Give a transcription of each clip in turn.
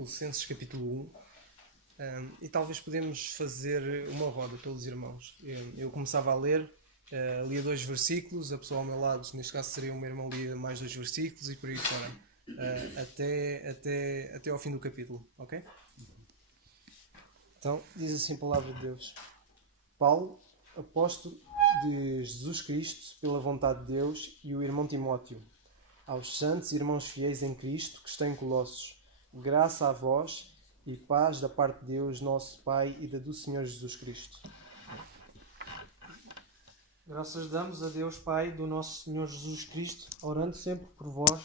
Colossenses capítulo 1. E talvez podemos fazer uma roda pelos irmãos. Eu começava a ler, lia 2 versículos, a pessoa ao meu lado, neste caso seria o meu irmão, lia mais 2 versículos e por aí fora, até ao fim do capítulo, ok? Então, diz assim a palavra de Deus. Paulo, apóstolo de Jesus Cristo, pela vontade de Deus, e o irmão Timóteo, aos santos irmãos fiéis em Cristo que estão em Colossos, graça a vós e paz da parte de Deus, nosso Pai, e da do Senhor Jesus Cristo. Graças damos a Deus, Pai, do nosso Senhor Jesus Cristo, orando sempre por vós,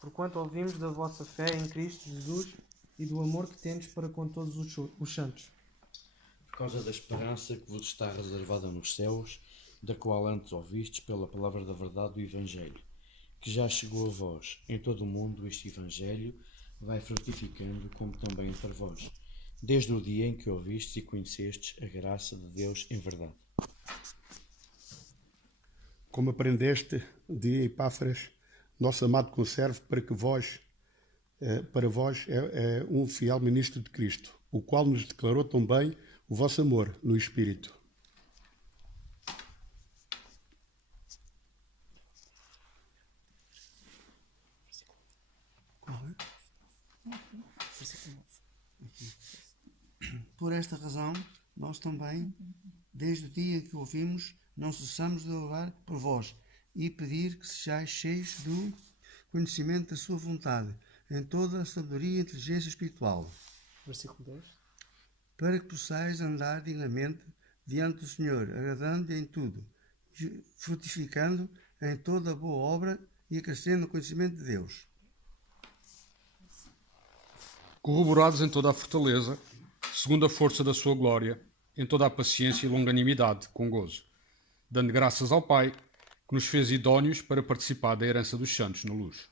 porquanto ouvimos da vossa fé em Cristo Jesus e do amor que tendes para com todos os santos. Por causa da esperança que vos está reservada nos céus, da qual antes ouvistes pela palavra da verdade do Evangelho, que já chegou a vós. Em todo o mundo este Evangelho vai frutificando, como também entre vós, desde o dia em que ouvistes e conhecestes a graça de Deus em verdade. Como aprendeste de Epáfras, nosso amado conservo, para vós é um fiel ministro de Cristo, o qual nos declarou também o vosso amor no Espírito. Por esta razão, nós também, desde o dia que o ouvimos, não cessamos de orar por vós e pedir que sejais cheios do conhecimento da sua vontade, em toda a sabedoria e inteligência espiritual. Versículo 10. Para que possais andar dignamente diante do Senhor, agradando-lhe em tudo, frutificando em toda a boa obra e acrescendo no conhecimento de Deus. Corroborados em toda a fortaleza, segundo a força da sua glória, em toda a paciência e longanimidade, com gozo, dando graças ao Pai, que nos fez idóneos para participar da herança dos santos na luz.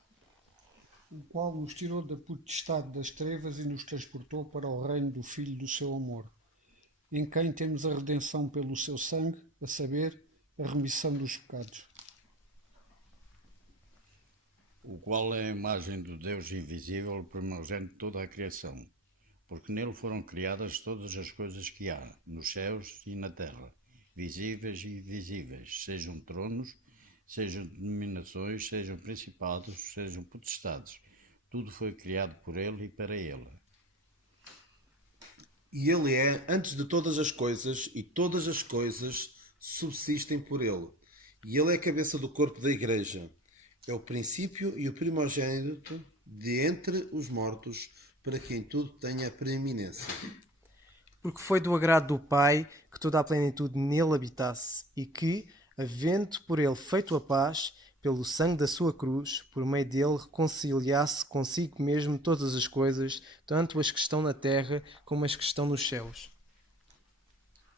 O qual nos tirou da potestade das trevas e nos transportou para o reino do Filho do seu amor, em quem temos a redenção pelo seu sangue, a saber, a remissão dos pecados. O qual é a imagem do Deus invisível, primogênito de toda a criação, porque nele foram criadas todas as coisas que há, nos céus e na terra, visíveis e invisíveis, sejam tronos, sejam dominações, sejam principados, sejam potestades. Tudo foi criado por ele e para ele. E ele é antes de todas as coisas, e todas as coisas subsistem por ele. E ele é a cabeça do corpo da Igreja. É o princípio e o primogênito de entre os mortos, para que em tudo tenha preeminência. Porque foi do agrado do Pai que toda a plenitude nele habitasse, e que, havendo por ele feito a paz, pelo sangue da sua cruz, por meio dele reconciliasse consigo mesmo todas as coisas, tanto as que estão na terra como as que estão nos céus.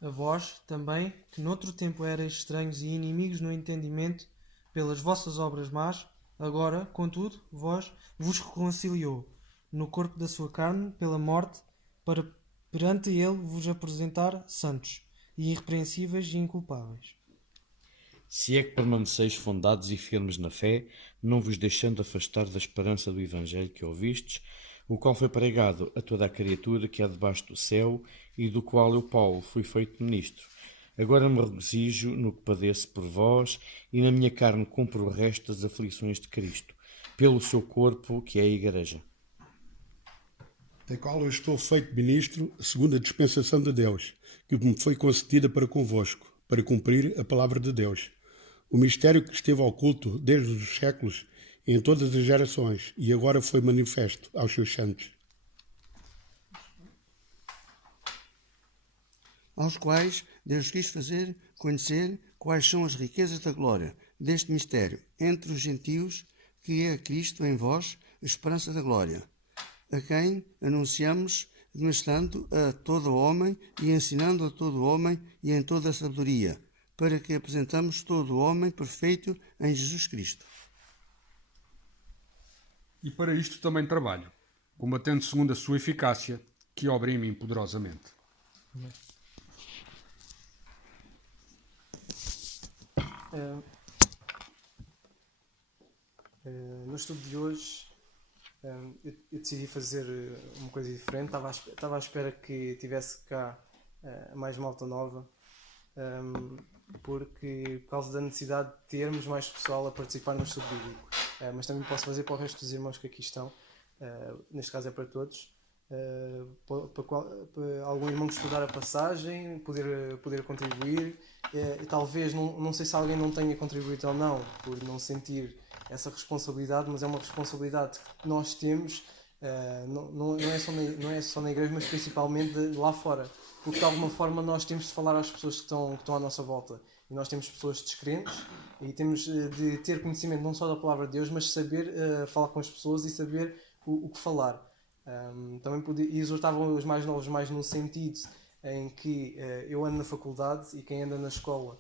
A vós, também, que noutro tempo erais estranhos e inimigos no entendimento, pelas vossas obras más, agora, contudo, vos reconciliou, no corpo da sua carne, pela morte, para perante ele vos apresentar santos, e irrepreensíveis e inculpáveis. Se é que permaneceis fundados e firmes na fé, não vos deixando afastar da esperança do Evangelho que ouvistes, o qual foi pregado a toda a criatura que há debaixo do céu, e do qual eu, Paulo, fui feito ministro. Agora me regozijo no que padeço por vós, e na minha carne cumpro o resto das aflições de Cristo, pelo seu corpo, que é a Igreja. Da qual eu estou feito ministro, segundo a dispensação de Deus, que me foi concedida para convosco, para cumprir a palavra de Deus. O mistério que esteve oculto desde os séculos, em todas as gerações, e agora foi manifesto aos seus santos. Aos quais Deus quis fazer conhecer quais são as riquezas da glória deste mistério entre os gentios, que é Cristo em vós, a esperança da glória, a quem anunciamos, demonstrando a todo homem e ensinando a todo homem e em toda a sabedoria, para que apresentamos todo homem perfeito em Jesus Cristo. E para isto também trabalho, combatendo segundo a sua eficácia, que obra em mim poderosamente. No estudo de hoje Eu decidi fazer uma coisa diferente. Estava à espera que tivesse cá mais malta nova, porque por causa da necessidade de termos mais pessoal a participar no estudo bíblico. Mas também posso fazer para o resto dos irmãos que aqui estão. Neste caso é para todos. Para algum irmão que estudar a passagem, poder contribuir. E talvez, não sei se alguém não tenha contribuído ou não, por não sentir essa responsabilidade, mas é uma responsabilidade que nós temos, não é só na igreja, mas principalmente lá fora, porque de alguma forma nós temos de falar às pessoas que estão à nossa volta, e nós temos pessoas descrentes e temos de ter conhecimento não só da palavra de Deus, mas saber falar com as pessoas e saber o que falar. Também exortava os mais novos mais no sentido em que eu ando na faculdade e quem anda na escola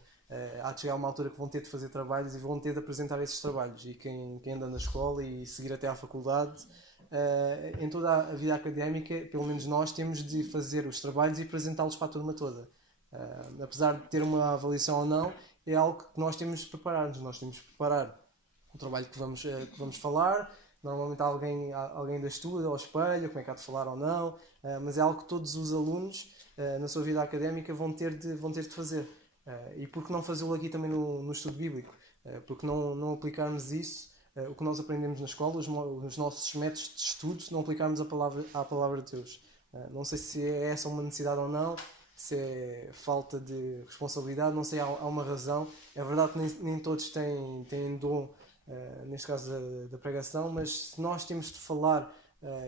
há de chegar a uma altura que vão ter de fazer trabalhos e vão ter de apresentar esses trabalhos, e quem anda na escola e seguir até à faculdade, em toda a vida académica, pelo menos nós temos de fazer os trabalhos e apresentá-los para a turma toda. Apesar de ter uma avaliação ou não, é algo que nós temos de preparar-nos. Nós temos de preparar o trabalho que vamos falar. Normalmente há alguém da estuda ao espelho, como é que há de falar ou não, mas é algo que todos os alunos na sua vida académica vão ter de fazer. E por que não fazê-lo aqui também no estudo bíblico? Porque não aplicarmos isso, o que nós aprendemos na escola, os nossos métodos de estudo, não aplicarmos à palavra de Deus. Não sei se é essa uma necessidade ou não, se é falta de responsabilidade, não sei, há uma razão. É verdade que nem todos têm dom, neste caso da pregação, mas se nós temos de falar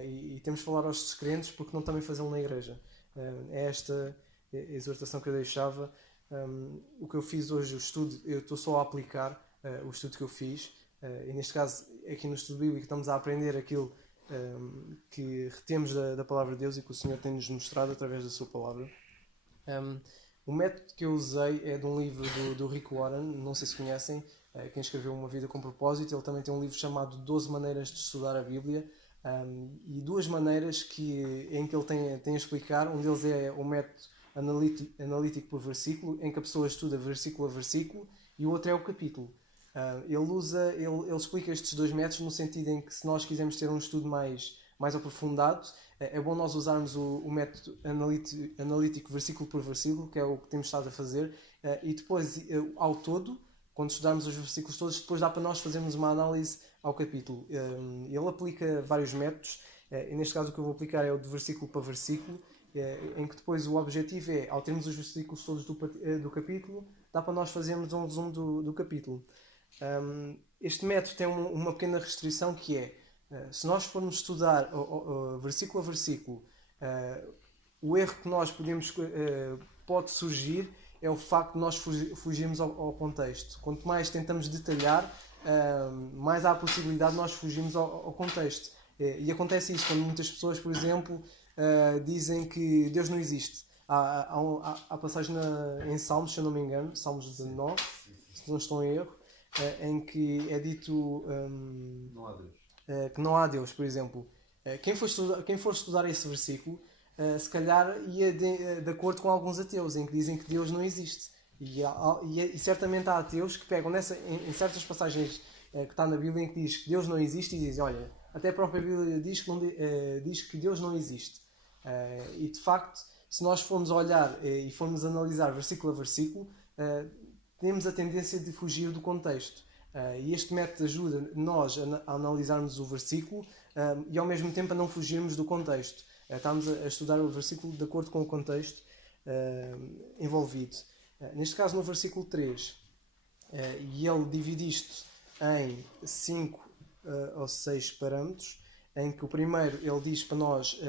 e temos de falar aos descrentes, porque não também fazê-lo na igreja? É esta a exortação que eu deixava. O que eu fiz hoje, o estudo, eu estou só a aplicar o estudo que eu fiz, e neste caso aqui no estudo bíblico estamos a aprender aquilo que retemos da palavra de Deus e que o Senhor tem-nos mostrado através da sua palavra. O método que eu usei é de um livro do Rick Warren, não sei se conhecem, quem escreveu Uma Vida com Propósito. Ele também tem um livro chamado 12 Maneiras de Estudar a Bíblia, e duas maneiras em que ele tem a explicar. Um deles é o método analítico por versículo, em que a pessoa estuda versículo a versículo, e o outro é o capítulo. Ele explica estes dois métodos no sentido em que, se nós quisermos ter um estudo mais aprofundado, é bom nós usarmos o método analítico versículo por versículo, que é o que temos estado a fazer, e depois, ao todo, quando estudarmos os versículos todos, depois dá para nós fazermos uma análise ao capítulo. Ele aplica vários métodos, e neste caso o que eu vou aplicar é o de versículo para versículo, em que depois o objetivo é, ao termos os versículos todos do capítulo, dá para nós fazermos um resumo do capítulo. Este método tem uma pequena restrição, que é, se nós formos estudar versículo a versículo, o erro que nós pode surgir é o facto de nós fugirmos ao contexto. Quanto mais tentamos detalhar, mais há a possibilidade de nós fugirmos ao contexto. E acontece isso quando muitas pessoas, por exemplo, dizem que Deus não existe. Há passagem em Salmos, se eu não me engano, Salmos 19, se não estou em erro, em que é dito que não há Deus, por exemplo. Quem for estudar esse versículo, se calhar ia de acordo com alguns ateus, em que dizem que Deus não existe. E certamente há ateus que pegam em certas passagens que está na Bíblia, em que diz que Deus não existe, e dizem, olha, até a própria Bíblia diz que Deus não existe. E de facto, se nós formos olhar e formos analisar versículo a versículo, temos a tendência de fugir do contexto. E este método ajuda nós a analisarmos o versículo e ao mesmo tempo a não fugirmos do contexto. Estamos a estudar o versículo de acordo com o contexto envolvido. Neste caso, no versículo 3, e ele divide isto em 5 ou 6 parâmetros, em que o primeiro ele diz para nós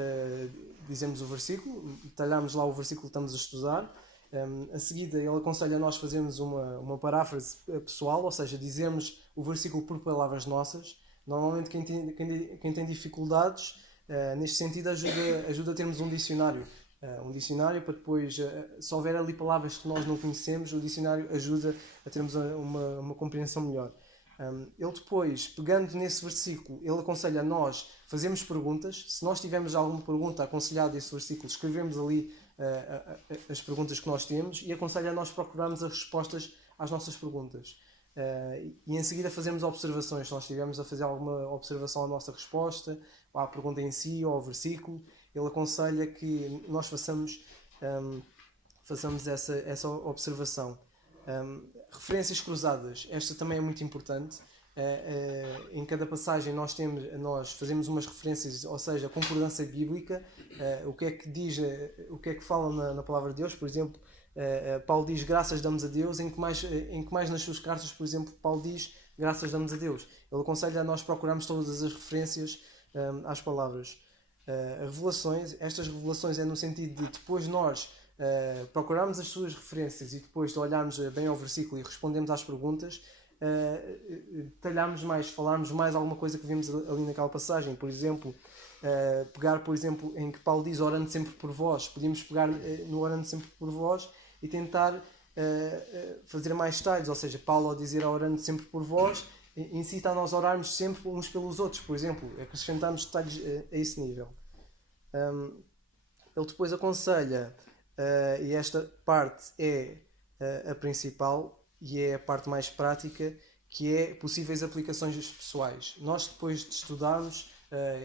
dizemos o versículo, detalhamos lá o versículo que estamos a estudar. A seguida, ele aconselha a nós fazermos uma paráfrase pessoal, ou seja, dizermos o versículo por palavras nossas. Normalmente quem tem dificuldades neste sentido ajuda a termos um dicionário para depois, se houver ali palavras que nós não conhecemos, o dicionário ajuda a termos uma compreensão melhor. Ele depois, pegando nesse versículo, ele aconselha a nós fazermos perguntas. Se nós tivermos alguma pergunta aconselhada a esse versículo, escrevemos ali as perguntas que nós temos, e aconselha a nós procurarmos as respostas às nossas perguntas. E em seguida fazemos observações. Se nós estivermos a fazer alguma observação à nossa resposta, ou à pergunta em si, ou ao versículo, ele aconselha que nós façamos essa observação. Referências cruzadas, esta também é muito importante. Em cada passagem nós fazemos umas referências, ou seja, concordância bíblica, o que é que diz, o que é que fala na palavra de Deus. Por exemplo, Paulo diz graças damos a Deus, em que mais nas suas cartas, por exemplo, Paulo diz graças damos a Deus. Ele aconselha a nós procurarmos todas as referências às palavras. Revelações, estas revelações é no sentido de depois nós procurarmos as suas referências e depois de olharmos bem ao versículo e respondermos às perguntas, detalharmos mais, falarmos mais alguma coisa que vimos ali naquela passagem. Por exemplo, pegar, por exemplo, em que Paulo diz orando sempre por vós, podíamos pegar no orando sempre por vós e tentar fazer mais detalhes, ou seja, Paulo ao dizer orando sempre por vós incita a nós orarmos sempre uns pelos outros, por exemplo, acrescentarmos detalhes a esse nível. Ele depois aconselha, e esta parte é a principal e é a parte mais prática, que é possíveis aplicações pessoais. Nós, depois de estudarmos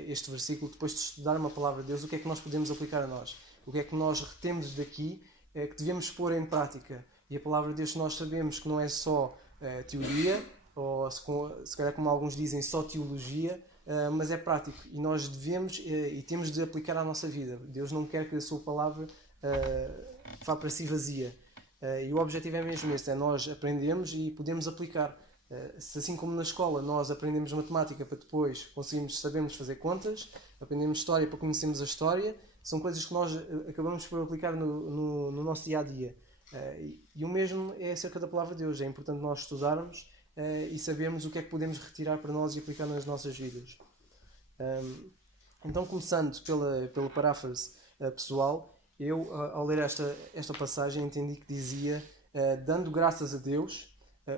este versículo, depois de estudar uma palavra de Deus, o que é que nós podemos aplicar a nós? O que é que nós retemos daqui que devemos pôr em prática? E a palavra de Deus, nós sabemos que não é só teoria, ou se calhar como alguns dizem, só teologia, mas é prático. E nós devemos e temos de aplicar à nossa vida. Deus não quer que a sua palavra vá para si vazia. E o objetivo é mesmo esse, é nós aprendemos e podemos aplicar. Se assim como na escola nós aprendemos matemática para depois sabermos fazer contas, aprendemos história para conhecermos a história, são coisas que nós acabamos por aplicar no nosso dia-a-dia. E o mesmo é acerca da palavra de Deus. É importante nós estudarmos e sabermos o que é que podemos retirar para nós e aplicar nas nossas vidas. Então, começando pela paráfrase pessoal, eu, ao ler esta passagem, entendi que dizia dando graças a Deus,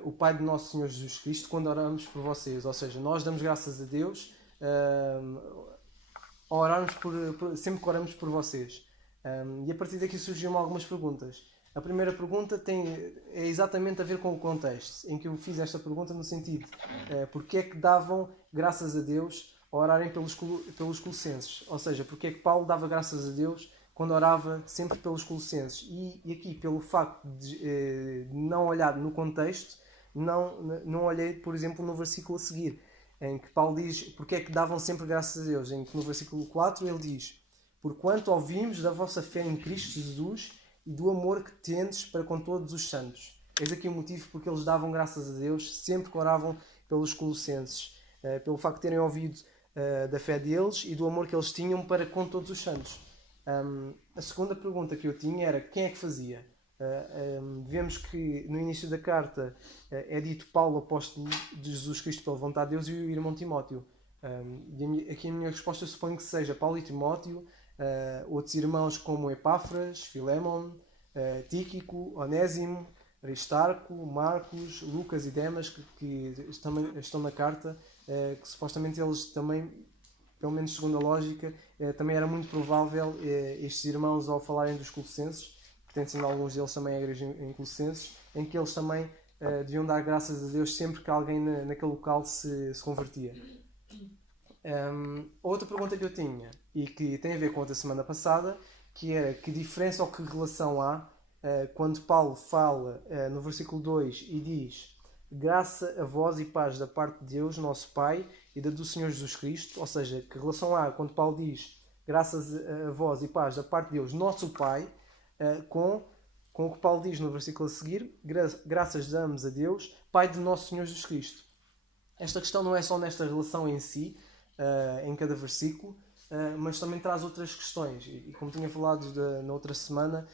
o Pai de nosso Senhor Jesus Cristo, quando oramos por vocês. Ou seja, nós damos graças a Deus ao orarmos sempre que oramos por vocês. E a partir daqui surgiram algumas perguntas. A primeira pergunta é exatamente a ver com o contexto, em que eu fiz esta pergunta no sentido porque é que davam graças a Deus ao orarem pelos Colossenses? Ou seja, porque é que Paulo dava graças a Deus quando orava sempre pelos Colossenses? E aqui, pelo facto de não olhar no contexto, não olhei, por exemplo, no versículo a seguir, em que Paulo diz porque é que davam sempre graças a Deus, em que no versículo 4 ele diz: porquanto ouvimos da vossa fé em Cristo Jesus e do amor que tendes para com todos os santos. Eis aqui o motivo porque eles davam graças a Deus sempre que oravam pelos Colossenses, pelo facto de terem ouvido da fé deles e do amor que eles tinham para com todos os santos. A segunda pergunta que eu tinha era quem é que fazia? Vemos que no início da carta é dito Paulo, apóstolo de Jesus Cristo pela vontade de Deus, e o irmão Timóteo. Aqui a minha resposta suponho que seja Paulo e Timóteo, outros irmãos como Epáfras, Filémon, Tíquico, Onésimo, Aristarco, Marcos, Lucas e Demas, que também estão na carta, que supostamente eles também, pelo menos segundo a lógica, também era muito provável estes irmãos, ao falarem dos Colossenses, pertencendo a alguns deles também à igreja em Colossenses, em que eles também deviam dar graças a Deus sempre que alguém naquele local se convertia. Outra pergunta que eu tinha, e que tem a ver com a outra semana passada, que era que diferença ou que relação há quando Paulo fala no versículo 2 e diz graça a vós e paz da parte de Deus, nosso Pai, e da do Senhor Jesus Cristo, ou seja, que relação há quando Paulo diz graças a vós e paz da parte de Deus, nosso Pai, com o que Paulo diz no versículo a seguir, graças damos a Deus, Pai de nosso Senhor Jesus Cristo. Esta questão não é só nesta relação em si, em cada versículo, mas também traz outras questões. E como tinha falado na outra semana,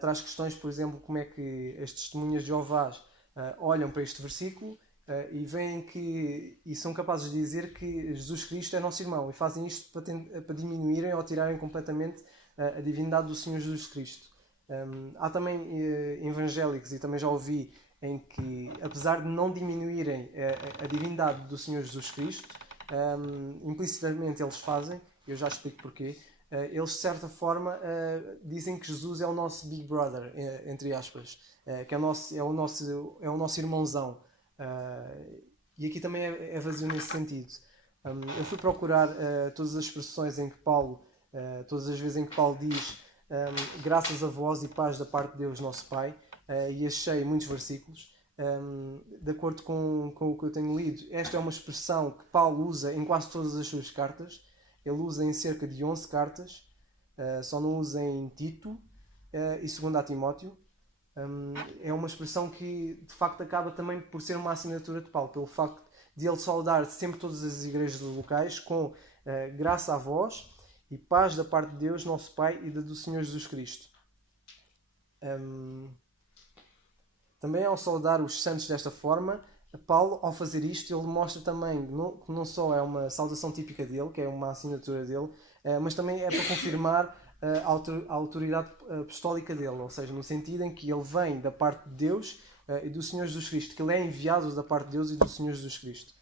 traz questões, por exemplo, como é que as testemunhas de Jeová olham para este versículo e veem e são capazes de dizer que Jesus Cristo é nosso irmão, e fazem isto para diminuírem ou tirarem completamente a divindade do Senhor Jesus Cristo. Há também evangélicos, e também já ouvi, em que, apesar de não diminuírem a divindade do Senhor Jesus Cristo, implicitamente eles fazem, eu já explico porquê, eles de certa forma dizem que Jesus é o nosso Big Brother, entre aspas, que é o nosso irmãozão. E aqui também é vazio nesse sentido. Eu fui procurar todas as expressões em que Paulo, todas as vezes em que Paulo diz graças a vós e paz da parte de Deus nosso Pai, e achei muitos versículos. De acordo com o que eu tenho lido, esta é uma expressão que Paulo usa em quase todas as suas cartas. Ele usa em cerca de 11 cartas, só não usa em Tito e 2 a Timóteo. É uma expressão que de facto acaba também por ser uma assinatura de Paulo, pelo facto de ele saudar sempre todas as igrejas locais com graça a vós e paz da parte de Deus, nosso Pai, e do Senhor Jesus Cristo. Também ao saudar os santos desta forma, Paulo, ao fazer isto, ele mostra também que não só é uma saudação típica dele, que é uma assinatura dele, mas também é para confirmar a autoridade apostólica dele, ou seja, no sentido em que ele vem da parte de Deus e do Senhor Jesus Cristo, que ele é enviado da parte de Deus e do Senhor Jesus Cristo.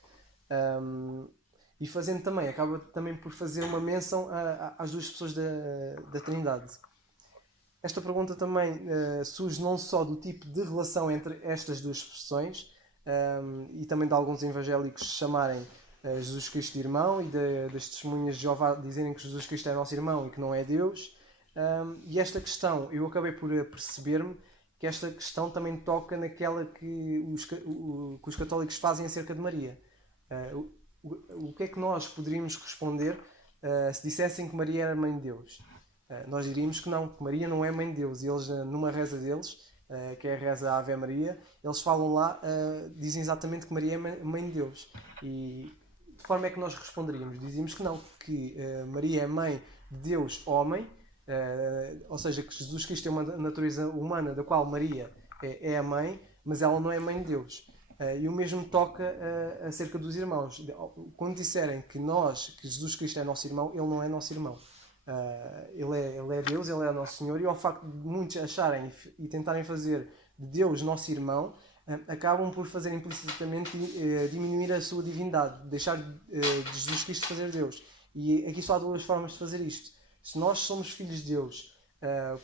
E fazendo também, acaba também por fazer uma menção às duas pessoas da Trindade. Esta pergunta também surge não só do tipo de relação entre estas duas expressões, e também de alguns evangélicos chamarem Jesus Cristo de irmão e das testemunhas de Jeová dizerem que Jesus Cristo é nosso irmão e que não é Deus. E esta questão, eu acabei por perceber-me que esta questão também toca naquela que os católicos fazem acerca de Maria. O que é que nós poderíamos responder se dissessem que Maria era mãe de Deus? Nós diríamos que não, que Maria não é mãe de Deus. E eles, numa reza deles, que é a reza Ave Maria, eles falam lá, dizem exatamente que Maria é mãe de Deus. E de forma é que nós responderíamos? Dizíamos que não, que Maria é mãe de Deus homem, ou seja, que Jesus Cristo tem uma natureza humana da qual Maria é a mãe, mas ela não é mãe de Deus. E o mesmo toca acerca dos irmãos. Quando disserem que Jesus Cristo é nosso irmão, ele não é nosso irmão. Ele é Deus, ele é nosso Senhor, e ao facto de muitos acharem e tentarem fazer de Deus nosso irmão, acabam por fazer implicitamente diminuir a sua divindade, deixar de Jesus Cristo fazer Deus. E aqui só há duas formas de fazer isto. Se nós somos filhos de Deus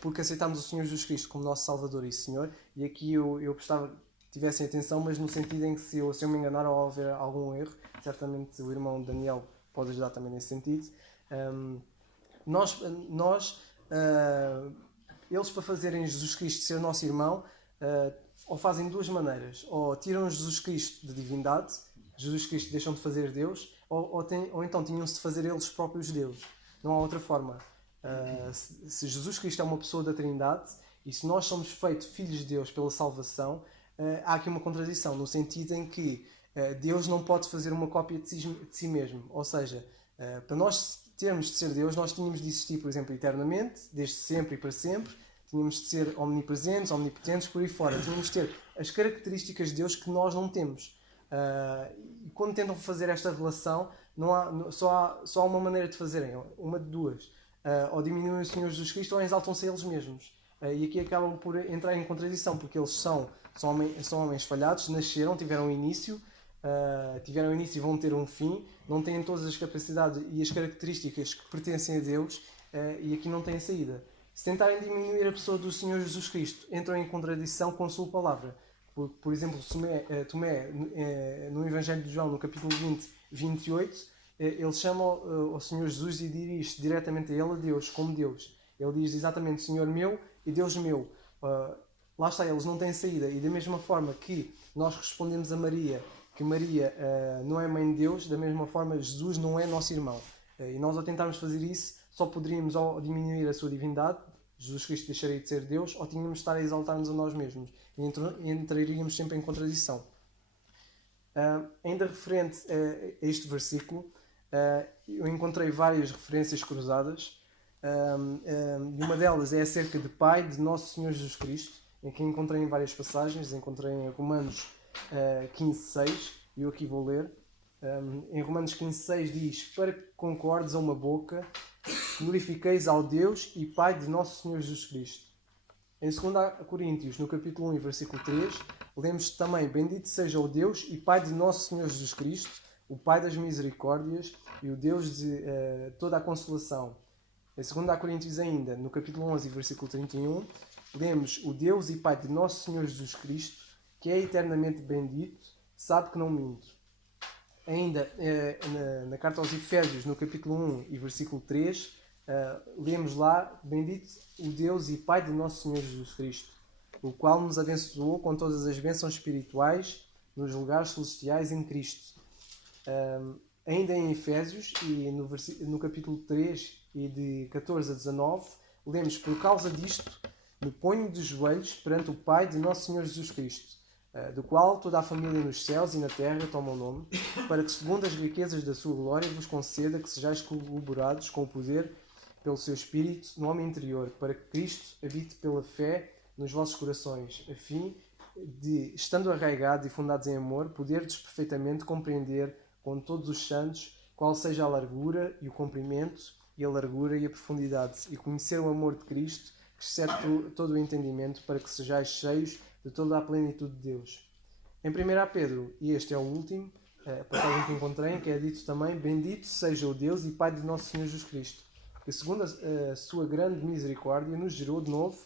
porque aceitamos o Senhor Jesus Cristo como nosso Salvador e Senhor, e aqui eu gostava que tivessem atenção, mas no sentido em que se eu me enganar ou houver algum erro, certamente o irmão Daniel pode ajudar também nesse sentido. Eles, para fazerem Jesus Cristo ser nosso irmão, ou fazem de duas maneiras: ou tiram Jesus Cristo de divindade, Jesus Cristo deixam de fazer Deus, ou então tinham-se de fazer eles próprios Deus. Não há outra forma. Se Jesus Cristo é uma pessoa da Trindade e se nós somos feitos filhos de Deus pela salvação, há aqui uma contradição, no sentido em que Deus não pode fazer uma cópia de si mesmo. Ou seja, para nós termos de ser Deus, nós tínhamos de existir, por exemplo, eternamente, desde sempre e para sempre. Tínhamos de ser omnipresentes, omnipotentes, por aí fora. Tínhamos de ter as características de Deus que nós não temos. E quando tentam fazer esta relação, só há uma maneira de fazerem, uma de duas. Ou diminuem o Senhor Jesus Cristo ou exaltam-se a eles mesmos. E aqui acabam por entrar em contradição, porque eles são homens falhados, nasceram, tiveram início e vão ter um fim, não têm todas as capacidades e as características que pertencem a Deus, e aqui não têm saída. Se tentarem diminuir a pessoa do Senhor Jesus Cristo, entram em contradição com a sua palavra. Por exemplo, Tomé, no Evangelho de João, no capítulo 20, 28, ele chama ao Senhor Jesus e dirige diretamente a ele, a Deus, como Deus. Ele diz exatamente Senhor meu e Deus meu. Lá está, eles não têm saída. E da mesma forma que nós respondemos a Maria, que Maria não é mãe de Deus, da mesma forma Jesus não é nosso irmão. E nós, ao tentarmos fazer isso, só poderíamos ou diminuir a sua divindade, Jesus Cristo deixaria de ser Deus, ou tínhamos de estar a exaltar-nos a nós mesmos. E entraríamos sempre em contradição. Ainda referente a este versículo, eu encontrei várias referências cruzadas, e uma delas é acerca de Pai de Nosso Senhor Jesus Cristo, em que encontrei em várias passagens. Encontrei em Romanos 15:6, e eu aqui vou ler. Em Romanos 15:6 diz: para que concordes a uma boca, glorifiqueis ao Deus e Pai de Nosso Senhor Jesus Cristo. Em 2 Coríntios, no capítulo 1 e versículo 3, lemos também: bendito seja o Deus e Pai de Nosso Senhor Jesus Cristo, o Pai das misericórdias e o Deus de toda a consolação. Em 2 Coríntios ainda, no capítulo 11 e versículo 31, lemos: o Deus e Pai de Nosso Senhor Jesus Cristo, que é eternamente bendito, sabe que não minto. Ainda na carta aos Efésios, no capítulo 1 e versículo 3, lemos lá: Bendito o Deus e Pai de nosso Senhor Jesus Cristo, o qual nos abençoou com todas as bênçãos espirituais nos lugares celestiais em Cristo. Ainda em Efésios, e no capítulo 3 e de 14 a 19, lemos: Por causa disto, me ponho de joelhos perante o Pai de nosso Senhor Jesus Cristo, do qual toda a família nos céus e na terra toma o nome, para que, segundo as riquezas da sua glória, vos conceda que sejais corroborados com o poder pelo seu Espírito no homem interior, para que Cristo habite pela fé nos vossos corações, a fim de, estando arraigados e fundados em amor, poderdes perfeitamente compreender com todos os santos qual seja a largura e o comprimento e a largura e a profundidade, e conhecer o amor de Cristo, que excede todo o entendimento, para que sejais cheios de toda a plenitude de Deus. Em 1 Pedro, e este é o último, a passagem que encontrei, em que é dito também: Bendito seja o Deus e Pai de nosso Senhor Jesus Cristo, que segundo a sua grande misericórdia nos gerou de novo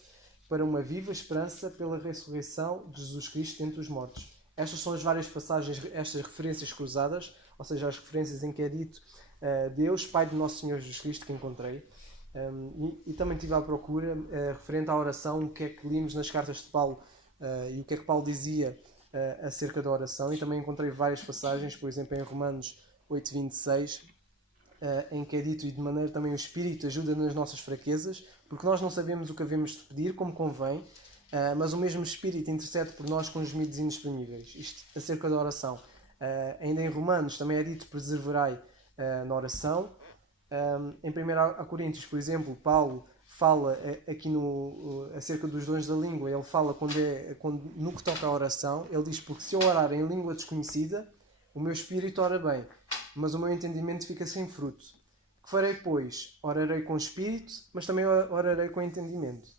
para uma viva esperança pela ressurreição de Jesus Cristo dentre os mortos. Estas são as várias passagens, estas referências cruzadas, ou seja, as referências em que é dito Deus, Pai de nosso Senhor Jesus Cristo, que encontrei. E também estive à procura, referente à oração, o que é que lemos nas cartas de Paulo e o que é que Paulo dizia acerca da oração, e também encontrei várias passagens, por exemplo em Romanos 8:26, em que é dito: E de maneira também o Espírito ajuda nas nossas fraquezas, porque nós não sabemos o que havemos de pedir como convém, mas o mesmo Espírito intercede por nós com gemidos inexprimíveis. Isto acerca da oração. Ainda em Romanos também é dito: Perseverai na oração. Em 1 Coríntios, por exemplo, Paulo fala aqui acerca dos dons da língua. Ele fala no que toca à oração, ele diz: Porque se eu orar em língua desconhecida, o meu espírito ora bem, mas o meu entendimento fica sem fruto. Que farei, pois? Orarei com espírito, mas também orarei com entendimento.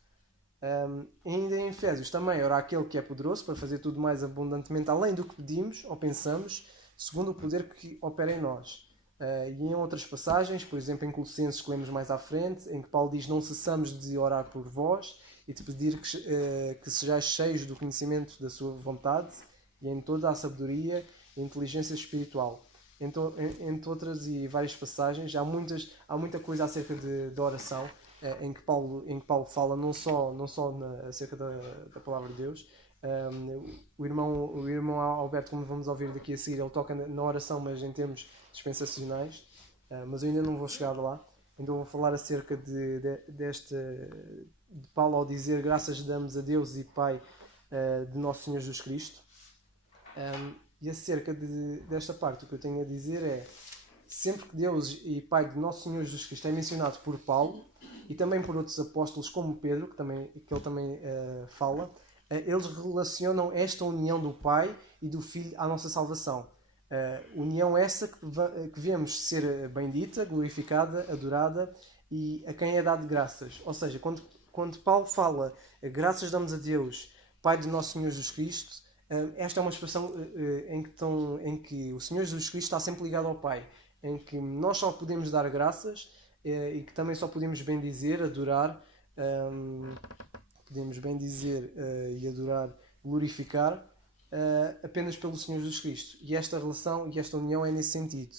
Ainda em Efésios também: Ora aquele que é poderoso para fazer tudo mais abundantemente além do que pedimos ou pensamos, segundo o poder que opera em nós. E em outras passagens, por exemplo em Colossenses, que lemos mais à frente, em que Paulo diz: Não cessamos de orar por vós e de pedir que sejais cheios do conhecimento da sua vontade e em toda a sabedoria e inteligência espiritual. Entre outras e várias passagens, há muita coisa acerca da oração, em que Paulo fala não só acerca da palavra de Deus. O irmão Alberto, como vamos ouvir daqui a seguir, ele toca na oração, mas em termos dispensacionais, mas eu ainda não vou chegar lá. Então vou falar acerca de Paulo ao dizer: Graças damos a Deus e Pai de nosso Senhor Jesus Cristo. E acerca desta parte, o que eu tenho a dizer é: sempre que Deus e Pai de nosso Senhor Jesus Cristo é mencionado por Paulo e também por outros apóstolos como Pedro, que ele também fala, eles relacionam esta união do Pai e do Filho à nossa salvação. União essa que vemos ser bendita, glorificada, adorada e a quem é dado graças. Ou seja, quando Paulo fala graças damos a Deus, Pai de nosso Senhor Jesus Cristo, esta é uma expressão em que o Senhor Jesus Cristo está sempre ligado ao Pai, em que nós só podemos dar graças e que também só podemos bendizer, adorar, e adorar, glorificar apenas pelo Senhor Jesus Cristo. E esta relação e esta união é nesse sentido.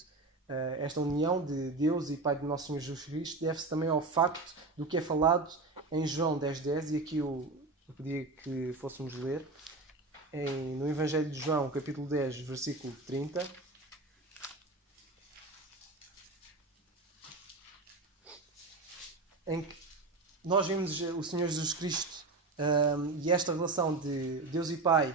Esta união de Deus e Pai de nosso Senhor Jesus Cristo deve-se também ao facto do que é falado em João 10:10, e aqui eu pedia que fôssemos ler, no Evangelho de João, capítulo 10, versículo 30. Em que nós vemos o Senhor Jesus Cristo e esta relação de Deus e Pai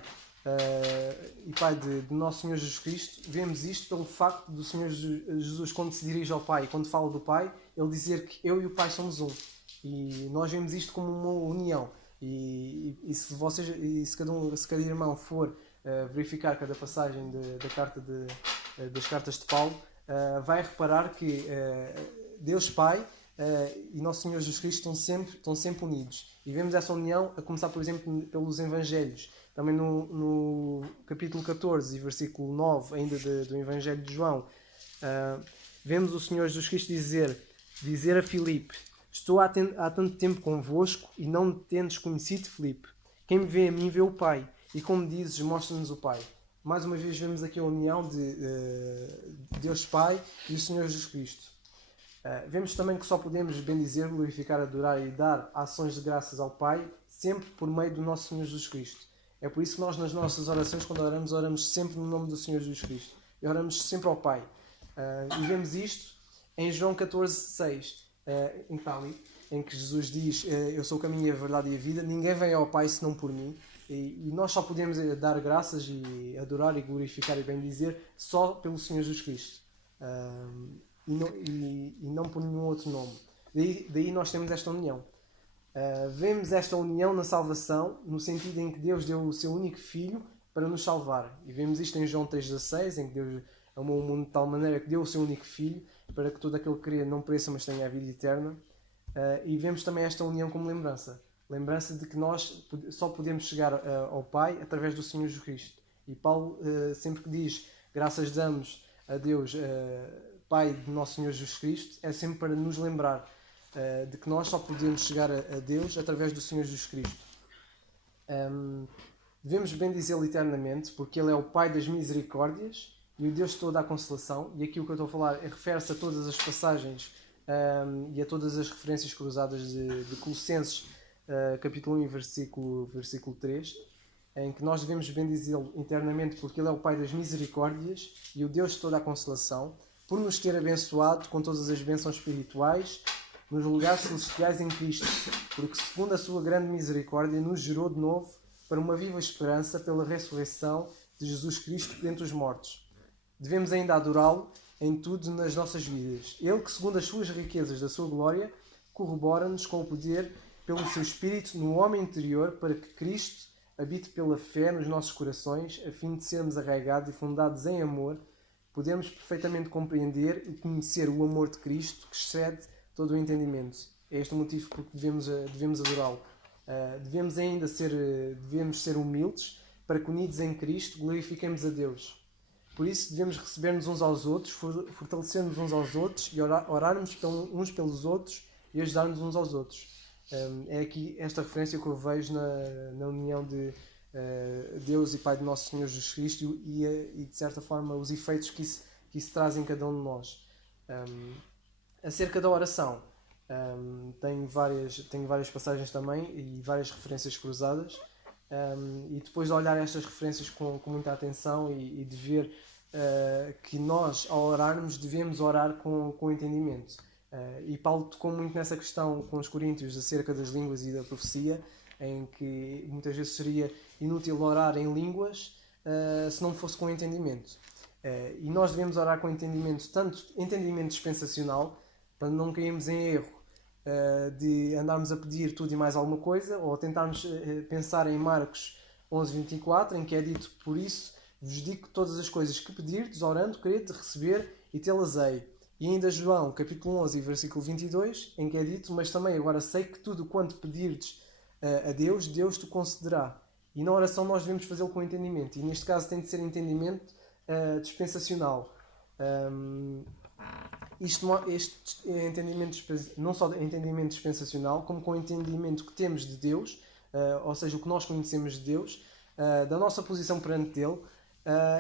de nosso Senhor Jesus Cristo. Vemos isto pelo facto do Senhor Jesus, quando se dirige ao Pai, quando fala do Pai, ele dizer que eu e o Pai somos um. E nós vemos isto como uma união. E se cada irmão for verificar cada passagem das cartas de Paulo, vai reparar que Deus Pai e Nosso Senhor Jesus Cristo estão sempre unidos. E vemos essa união a começar, por exemplo, pelos Evangelhos. Também no capítulo 14 e versículo 9 ainda do Evangelho de João, vemos o Senhor Jesus Cristo dizer a Filipe: Estou há tanto tempo convosco e não me tendes conhecido, Filipe. Quem me vê a mim vê o Pai. E como dizes, mostra-nos o Pai. mais uma vez vemos aqui a união de Deus Pai e o Senhor Jesus Cristo. Vemos também que só podemos bendizer, glorificar, adorar e dar ações de graças ao Pai sempre por meio do nosso Senhor Jesus Cristo. É por isso que nós nas nossas orações, quando oramos sempre no nome do Senhor Jesus Cristo. E oramos sempre ao Pai. E vemos isto em João 14:6, em Itália, em que Jesus diz: eu sou o caminho, a verdade e a vida, ninguém vem ao Pai senão por mim. E nós só podemos dar graças e adorar e glorificar e bendizer só pelo Senhor Jesus Cristo. E não por nenhum outro nome. Daí nós temos esta união. Vemos esta união na salvação, no sentido em que Deus deu o seu único Filho para nos salvar. E vemos isto em João 3,16, em que Deus amou o mundo de tal maneira que deu o seu único Filho, para que todo aquele que crê não pereça, mas tenha a vida eterna. E vemos também esta união como lembrança. Lembrança de que nós só podemos chegar ao Pai através do Senhor Jesus Cristo. E Paulo sempre que diz graças damos a Deus, Pai do nosso Senhor Jesus Cristo, é sempre para nos lembrar de que nós só podemos chegar a Deus através do Senhor Jesus Cristo. Devemos bendizê-lo eternamente, porque Ele é o Pai das misericórdias e o Deus de toda a consolação. E aqui o que eu estou a falar refere-se a todas as passagens e a todas as referências cruzadas de Colossenses, capítulo 1 e versículo 3, em que nós devemos bendizê-lo eternamente, porque Ele é o Pai das misericórdias e o Deus de toda a consolação, por nos ter abençoado com todas as bênçãos espirituais nos lugares celestiais em Cristo, porque segundo a sua grande misericórdia nos gerou de novo para uma viva esperança pela ressurreição de Jesus Cristo dentre os mortos. Devemos ainda adorá-lo em tudo nas nossas vidas. Ele que, segundo as suas riquezas da sua glória, corrobora-nos com o poder pelo seu Espírito no homem interior, para que Cristo habite pela fé nos nossos corações, a fim de sermos arraigados e fundados em amor, podemos perfeitamente compreender e conhecer o amor de Cristo, que excede todo o entendimento. É este o motivo porque devemos adorá-lo. Devemos ser humildes, para que unidos em Cristo glorifiquemos a Deus. Por isso devemos receber-nos uns aos outros, fortalecer-nos uns aos outros e orarmos uns pelos outros e ajudar-nos uns aos outros. É aqui esta referência que eu vejo na união de Deus e Pai do nosso Senhor Jesus Cristo e de certa forma os efeitos que isso traz em cada um de nós. Acerca da oração, tenho várias passagens também e várias referências cruzadas, e depois de olhar estas referências com muita atenção e de ver que nós, ao orarmos, devemos orar com entendimento. E Paulo tocou muito nessa questão com os coríntios acerca das línguas e da profecia, em que muitas vezes seria inútil orar em línguas se não fosse com entendimento. E nós devemos orar com entendimento, tanto entendimento dispensacional, para não cairmos em erro de andarmos a pedir tudo e mais alguma coisa, ou tentarmos pensar em Marcos 11:24, em que é dito: por isso vos digo que todas as coisas que pedirdes, orando, querede receber e tê-las-ei. E ainda João, capítulo 11, versículo 22, em que é dito: mas também agora sei que tudo quanto pedirdes a Deus, Deus te concederá. E na oração nós devemos fazê-lo com entendimento. E neste caso tem de ser entendimento dispensacional. Este entendimento, não só entendimento dispensacional, como com o entendimento que temos de Deus, ou seja, o que nós conhecemos de Deus, da nossa posição perante Ele,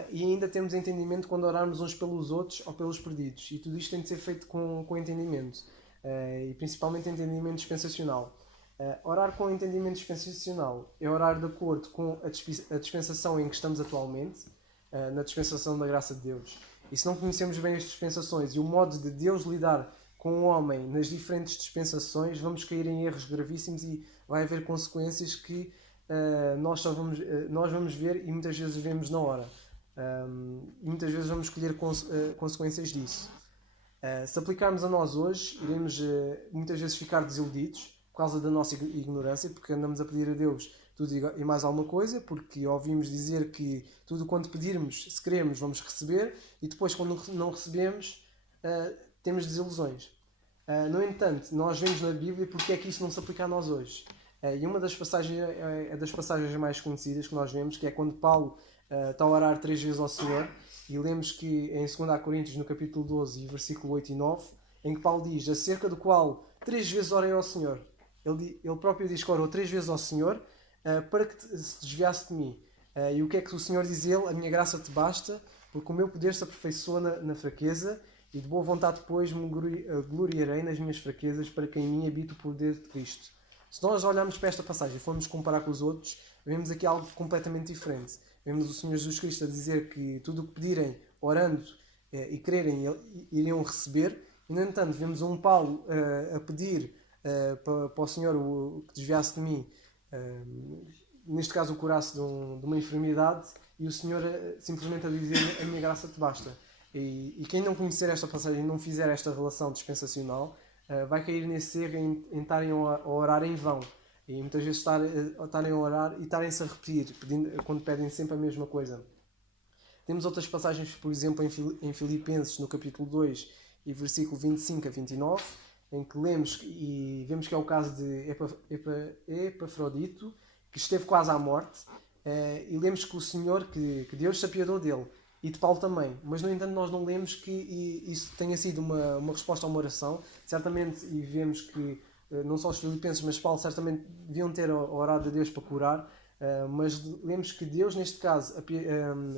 e ainda temos entendimento quando orarmos uns pelos outros ou pelos perdidos. E tudo isto tem de ser feito com entendimento, e principalmente entendimento dispensacional. Orar com entendimento dispensacional é orar de acordo com a dispensação em que estamos atualmente, na dispensação da graça de Deus. E se não conhecemos bem as dispensações e o modo de Deus lidar com o homem nas diferentes dispensações, vamos cair em erros gravíssimos e vai haver consequências que nós vamos ver e muitas vezes vemos na hora. E muitas vezes vamos colher consequências disso. Se aplicarmos a nós hoje, iremos muitas vezes ficar desiludidos por causa da nossa ignorância, porque andamos a pedir a Deus tudo e mais alguma coisa, porque ouvimos dizer que tudo quanto pedirmos, se queremos, vamos receber, e depois, quando não recebemos, temos desilusões. No entanto, nós vemos na Bíblia porque é que isso não se aplica a nós hoje. E uma das passagens é das passagens mais conhecidas que nós vemos, que é quando Paulo está a orar 3 vezes ao Senhor, e lemos que em 2 Coríntios, no capítulo 12, versículo 8 e 9, em que Paulo diz: acerca do qual 3 vezes orei ao Senhor. Ele próprio diz que orou 3 vezes ao Senhor, para que se desviasse de mim. E o que é que o Senhor diz ele? A minha graça te basta, porque o meu poder se aperfeiçoa na fraqueza, e de boa vontade depois me gloriarei nas minhas fraquezas, para que em mim habite o poder de Cristo. Se nós olharmos para esta passagem e formos comparar com os outros, vemos aqui algo completamente diferente. Vemos o Senhor Jesus Cristo a dizer que tudo o que pedirem, orando e quererem, iriam receber. E, no entanto, vemos um Paulo a pedir para o Senhor que desviasse de mim, neste caso o curasse de uma enfermidade, e o Senhor simplesmente a dizer: a minha graça te basta. E quem não conhecer esta passagem e não fizer esta relação dispensacional, vai cair nesse erro em estarem a orar em vão. E muitas vezes estarem a orar e estarem-se a repetir, quando pedem sempre a mesma coisa. Temos outras passagens, por exemplo, em Filipenses, no capítulo 2, e versículo 25 a 29, em que lemos e vemos que é o caso de Epafrodito, que esteve quase à morte, e lemos que o Senhor, que Deus se apiadou dele, e de Paulo também. Mas, no entanto, nós não lemos que isso tenha sido uma resposta a uma oração. Certamente, e vemos que não só os filipenses, mas Paulo certamente deviam ter orado a Deus para curar, mas lemos que Deus, neste caso,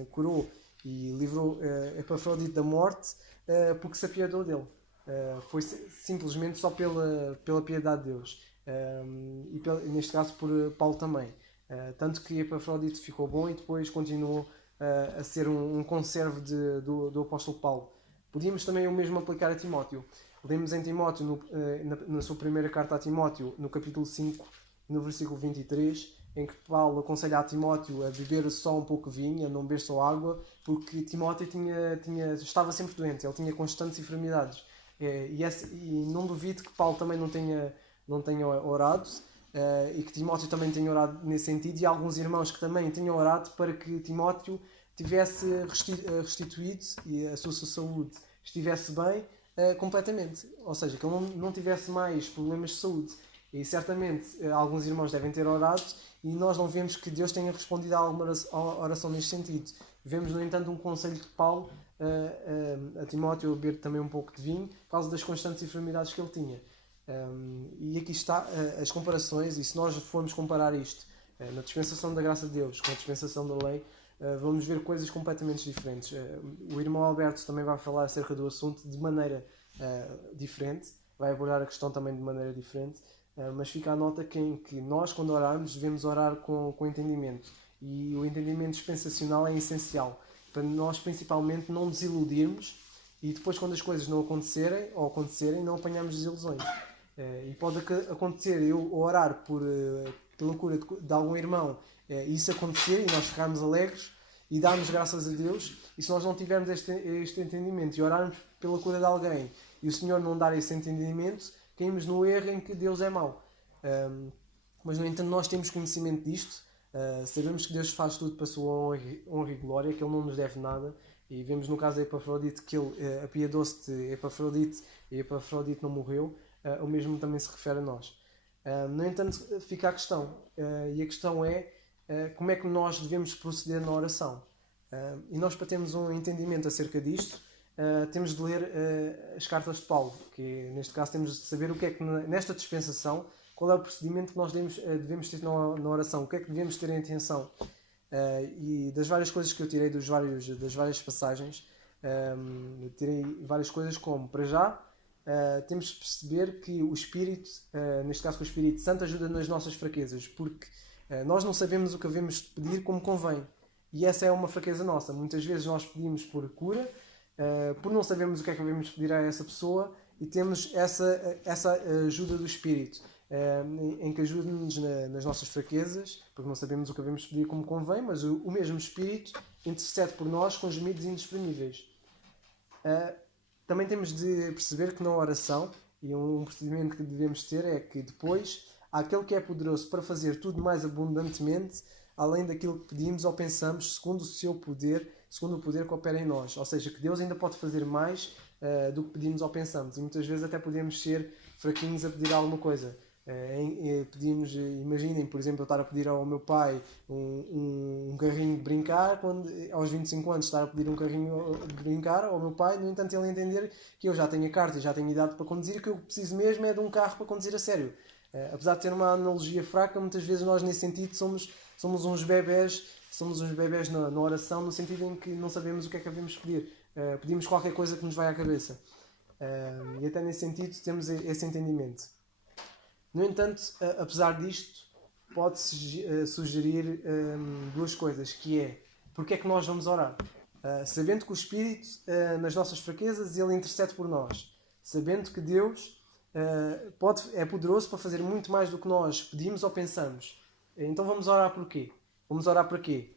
curou e livrou Epafrodito da morte, porque se apiadou dele. Foi simplesmente só pela piedade de Deus. E neste caso por Paulo também. Tanto que Epafrodito ficou bom e depois continuou a ser um conservo do apóstolo Paulo. Podíamos também o mesmo aplicar a Timóteo. Lemos em Timóteo, na sua primeira carta a Timóteo, no capítulo 5, no versículo 23, em que Paulo aconselha a Timóteo a beber só um pouco de vinho, a não beber só água, porque Timóteo estava sempre doente, ele tinha constantes enfermidades. E não duvido que Paulo também não tenha orado, e que Timóteo também tenha orado nesse sentido, e alguns irmãos que também tenham orado para que Timóteo tivesse restituído e a sua saúde estivesse bem completamente, ou seja, que ele não tivesse mais problemas de saúde. E certamente alguns irmãos devem ter orado, e nós não vemos que Deus tenha respondido a alguma oração neste sentido. Vemos, no entanto, um conselho de Paulo a Timóteo a beber também um pouco de vinho, por causa das constantes enfermidades que ele tinha. E aqui está as comparações, e se nós formos comparar isto na dispensação da graça de Deus com a dispensação da lei, vamos ver coisas completamente diferentes. O irmão Alberto também vai falar acerca do assunto de maneira diferente, vai abordar a questão também de maneira diferente, mas fica a nota que nós, quando orarmos, devemos orar com entendimento, e o entendimento dispensacional é essencial para nós, principalmente, não desiludirmos, e depois, quando as coisas não acontecerem, não apanhamos desilusões. E pode acontecer eu orar pela cura de algum irmão, e isso acontecer, e nós ficarmos alegres e darmos graças a Deus, e se nós não tivermos este entendimento e orarmos pela cura de alguém e o Senhor não dar esse entendimento, caímos no erro em que Deus é mau. Mas, no entanto, nós temos conhecimento disto, sabemos que Deus faz tudo para a sua honra e glória, que Ele não nos deve nada, e vemos no caso de Epafrodito que Ele apiadou-se de Epafrodito, e Epafrodito não morreu. O mesmo também se refere a nós. No entanto, fica a questão, e a questão é como é que nós devemos proceder na oração. E nós, para termos um entendimento acerca disto, temos de ler as cartas de Paulo, que neste caso temos de saber o que é que nesta dispensação, qual é o procedimento que nós devemos ter na oração, o que é que devemos ter em atenção. E das várias coisas que eu tirei das várias passagens, tirei várias coisas como, para já, temos de perceber que o Espírito, neste caso que o Espírito Santo, ajuda nas nossas fraquezas, porque nós não sabemos o que devemos pedir como convém, e essa é uma fraqueza nossa. Muitas vezes nós pedimos por cura, por não sabermos o que é que devemos pedir a essa pessoa, e temos essa ajuda do Espírito, em que ajuda-nos nas nossas fraquezas, porque não sabemos o que devemos pedir como convém, mas o mesmo Espírito intercede por nós com gemidos inexprimíveis. Também temos de perceber que na oração, e um procedimento que devemos ter, é que depois há aquele que é poderoso para fazer tudo mais abundantemente, além daquilo que pedimos ou pensamos, segundo o seu poder, segundo o poder que opera em nós. Ou seja, que Deus ainda pode fazer mais do que pedimos ou pensamos. E muitas vezes até podemos ser fraquinhos a pedir alguma coisa. Pedimos, imaginem, por exemplo, eu estar a pedir ao meu pai um carrinho de brincar, quando aos 25 anos estar a pedir um carrinho de brincar ao meu pai, no entanto ele entender que eu já tenho a carta e já tenho idade para conduzir, e que eu preciso mesmo é de um carro para conduzir a sério. Apesar de ter uma analogia fraca, muitas vezes nós nesse sentido somos uns bebés somos uns bebés na oração, no sentido em que não sabemos o que é que devemos pedir. Pedimos qualquer coisa que nos vai à cabeça. E até nesse sentido temos esse entendimento. No entanto, apesar disto, pode-se sugerir duas coisas, que é, porque é que nós vamos orar? Sabendo que o Espírito, nas nossas fraquezas, ele intercede por nós. Sabendo que Deus é poderoso para fazer muito mais do que nós pedimos ou pensamos. Então vamos orar por quê? Vamos orar para quê?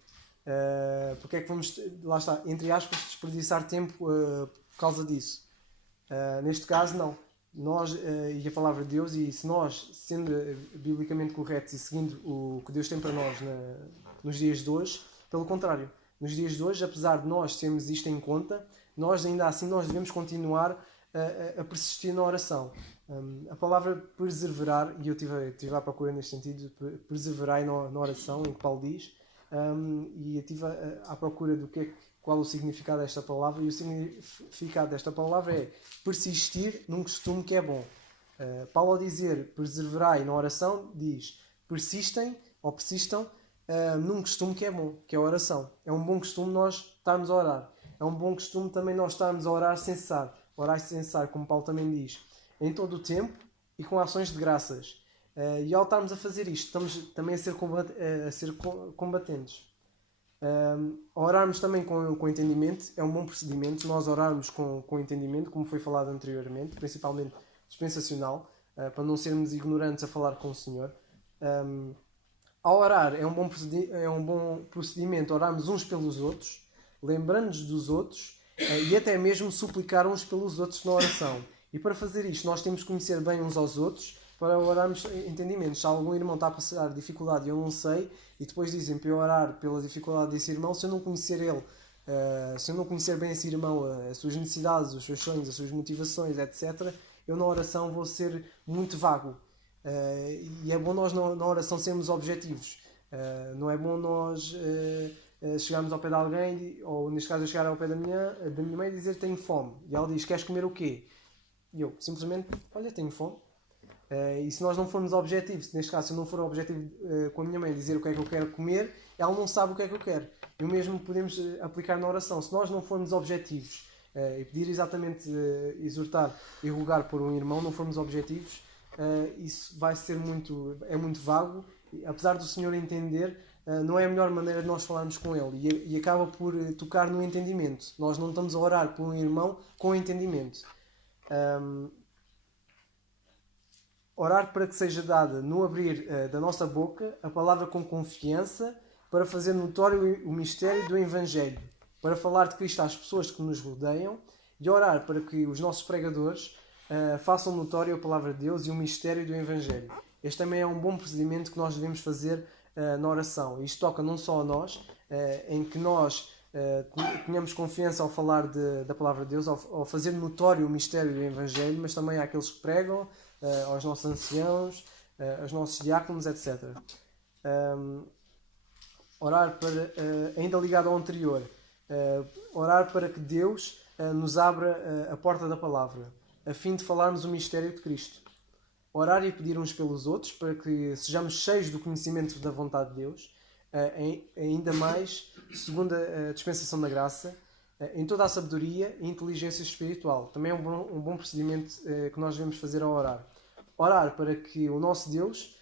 Porque é que vamos, lá está, entre aspas, desperdiçar tempo por causa disso? Neste caso, não. Nós, e a palavra de Deus, e se nós, sendo biblicamente corretos e seguindo o que Deus tem para nós nos dias de hoje, pelo contrário, nos dias de hoje, apesar de nós termos isto em conta, nós ainda assim nós devemos continuar a persistir na oração. A palavra perseverar, e eu estive à procura neste sentido, perseverai na oração, em que Paulo diz, e eu estive à procura qual o significado desta palavra, e o significado desta palavra é persistir num costume que é bom. Paulo, ao dizer perseverai na oração, diz persistam num costume que é bom, que é a oração. É um bom costume nós estarmos a orar. É um bom costume também nós estarmos a orar sem cessar. Orar sem cessar, como Paulo também diz, em todo o tempo e com ações de graças. E ao estarmos a fazer isto, estamos também a ser combatentes. Orarmos também com entendimento é um bom procedimento. Nós orarmos com entendimento, como foi falado anteriormente, principalmente dispensacional, para não sermos ignorantes a falar com o Senhor. Ao orar é um bom procedimento orarmos uns pelos outros, lembrando-nos dos outros e até mesmo suplicar uns pelos outros na oração. E para fazer isto nós temos que conhecer bem uns aos outros para orarmos entendimento. Se algum irmão está a passar dificuldade e eu não sei, e depois dizem para eu orar pela dificuldade desse irmão, se eu não conhecer ele, se eu não conhecer bem esse irmão, as suas necessidades, os seus sonhos, as suas motivações, etc., eu na oração vou ser muito vago. E é bom nós na oração sermos objetivos. Não é bom nós chegarmos ao pé de alguém, ou neste caso eu chegar ao pé da minha mãe e dizer tenho fome. E ela diz, queres comer o quê? E eu simplesmente, olha, tenho fome. E se nós não formos objetivos, neste caso se eu não for objetivo com a minha mãe dizer o que é que eu quero comer, ela não sabe o que é que eu quero. E o mesmo podemos aplicar na oração. Se nós não formos objetivos e pedir exatamente, exortar e rogar por um irmão, não formos objetivos, isso vai ser muito vago. Apesar do Senhor entender, não é a melhor maneira de nós falarmos com Ele, e acaba por tocar no entendimento. Nós não estamos a orar por um irmão com entendimento. Orar para que seja dada no abrir da nossa boca a palavra com confiança, para fazer notório o mistério do Evangelho, para falar de Cristo às pessoas que nos rodeiam, e orar para que os nossos pregadores façam notório a palavra de Deus e o mistério do Evangelho. Este também é um bom procedimento que nós devemos fazer na oração. Isto toca não só a nós, em que nós tenhamos confiança ao falar da palavra de Deus, ao fazer notório o mistério do Evangelho, mas também àqueles que pregam, aos nossos anciãos, aos nossos diáconos, etc. Orar para, ainda ligado ao anterior, orar para que Deus nos abra a porta da palavra, a fim de falarmos o mistério de Cristo. Orar e pedir uns pelos outros para que sejamos cheios do conhecimento da vontade de Deus, ainda mais segundo a dispensação da graça, em toda a sabedoria e inteligência espiritual. Também é um bom procedimento que nós devemos fazer ao orar. Orar para que o nosso Deus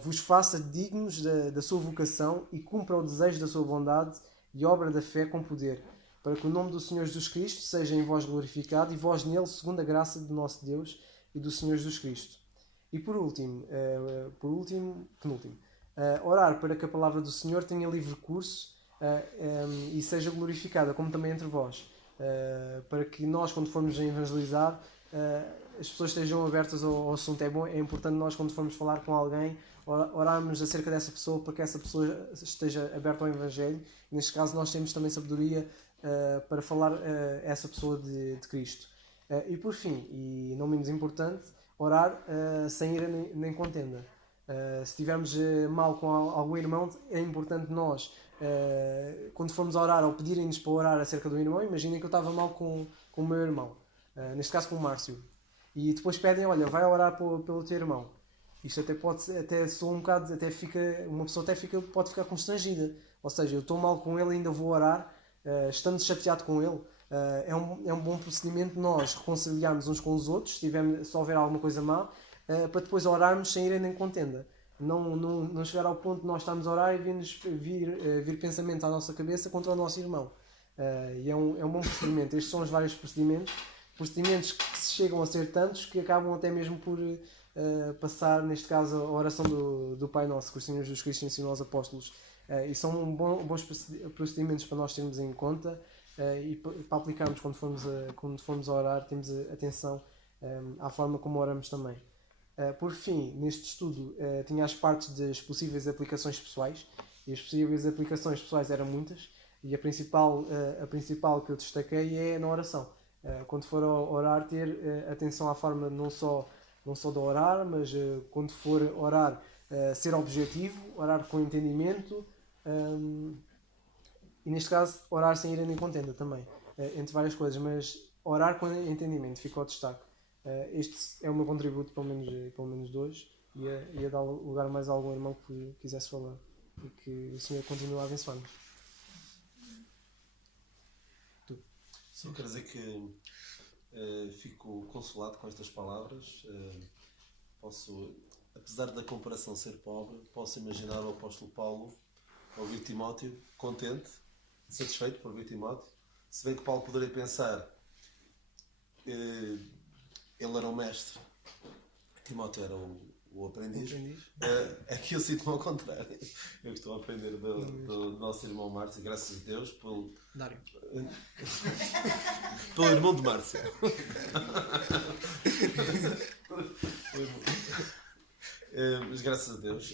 vos faça dignos da sua vocação e cumpra o desejo da sua bondade e obra da fé com poder, para que o nome do Senhor Jesus Cristo seja em vós glorificado e vós nele, segundo a graça do nosso Deus e do Senhor Jesus Cristo. E por último, penúltimo, orar para que a palavra do Senhor tenha livre curso e seja glorificada, como também entre vós, para que nós, quando formos a evangelizar, as pessoas estejam abertas ao assunto. É importante nós, quando formos falar com alguém, orarmos acerca dessa pessoa, para que essa pessoa esteja aberta ao Evangelho. Neste caso, nós temos também sabedoria para falar a essa pessoa de Cristo. E por fim, e não menos importante, orar sem ira nem contenda. Se estivermos mal com algum irmão, é importante nós, quando formos a orar ou pedirem-nos para orar acerca do irmão, imaginem que eu estava mal com o meu irmão, neste caso com o Márcio, e depois pedem, olha, vai orar pelo teu irmão. Isto até soa um bocado, uma pessoa pode ficar constrangida, Ou seja, eu estou mal com ele e ainda vou orar, estando chateado com ele. É um bom procedimento nós reconciliarmos uns com os outros, se houver alguma coisa má, para depois orarmos sem irem em contenda. Não chegar ao ponto de nós estarmos a orar e vir pensamento à nossa cabeça contra o nosso irmão. E é um bom procedimento. Estes são os vários procedimentos que se chegam a ser tantos que acabam até mesmo por passar, neste caso, a oração do Pai Nosso, que o Senhor Jesus Cristo ensinou aos apóstolos. E são bons procedimentos para nós termos em conta e para aplicarmos quando formos a orar, temos atenção à forma como oramos também. Por fim, neste estudo tinha as partes das possíveis aplicações pessoais, e as possíveis aplicações pessoais eram muitas, e a principal que eu destaquei é na oração. Quando for orar, ter atenção à forma não só de orar, mas quando for orar, ser objetivo, orar com entendimento, e neste caso orar sem ir em contenda também, entre várias coisas, mas orar com entendimento, fica ao destaque. Este é o meu contributo, pelo menos de hoje, e ia dar lugar mais a algum irmão que quisesse falar, e que o Senhor continue a abençoar-nos. Só quero dizer que fico consolado com estas palavras. Apesar da comparação ser pobre, posso imaginar o apóstolo Paulo a ouvir Timóteo contente, satisfeito por ouvir Timóteo, se bem que Paulo poderia pensar, ele era o mestre, Timóteo era o aprendiz. Aqui eu sinto-me ao contrário. Eu estou a aprender do nosso irmão Márcio, graças a Deus, pelo irmão de Márcio. Mas graças a Deus